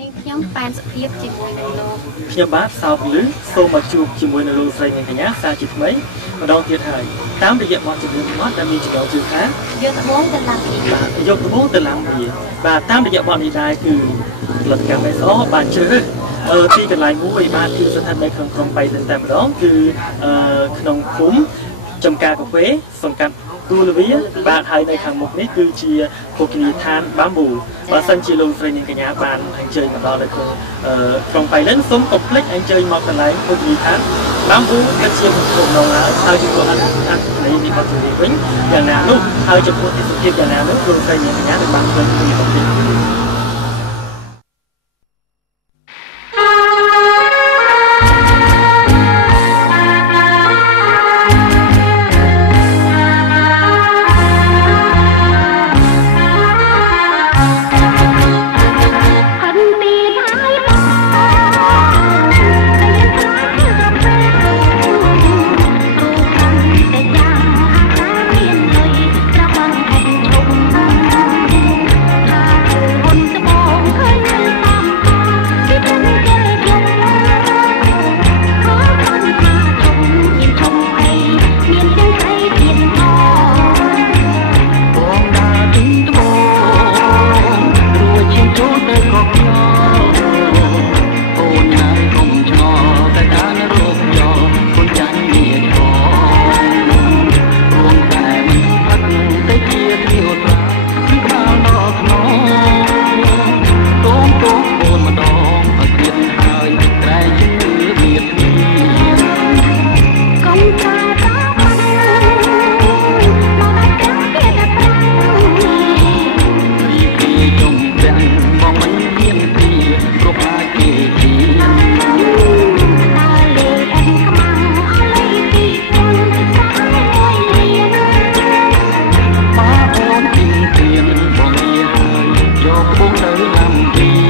នេះខ្ញុំប៉ែនសុភាពជាមួយនឹងលោកខ្ញុំបាទសោកលឺសូមមកជួបជាមួយនឹងលោកស្រីនិងកញ្ញាសាជាថ្មីម្ដងទៀតហើយតាមរយៈបទចម្រៀងមួយដែលមានចំណងជើងថាយកត្បូងទៅឡើងវាបាទយកត្បូងទៅឡើងវាបាទតាមរយៈបទនេះដែរគឺផលិតកម្ម SO បានជ្រើសរើសទីកន្លែងមួយបាទគឺស្ថិតនៅក្នុងក្រុងប៉ៃលិនតែម្ដងគឺក្នុងភូមិចំការកាហ្វេសង្កាត់ទូលវាបាទហើយនៅខាងមុខនេះគឺជាភោគនីយដ្ឋានបាំប៊ូបើសិនជាលោកស្រីនិងកញ្ញាបានអញ្ជើញមកដល់នៅក្នុងក្រុងប៉ៃលិនសូមកុំភ្លេចអញ្ជើញមកកន្លែងភោគនីយដ្ឋានបាំប៊ូដែលជាមុខក្នុងហើយចំពោះអត្ថន័យនេះបទចម្រៀងវិញយ៉ាងណានោះហើយចំពោះទេសភាពយ៉ាងណានោះលោកស្រីនិងកញ្ញានឹងបានឃើញពីបទចម្រៀងបងទៅលំទី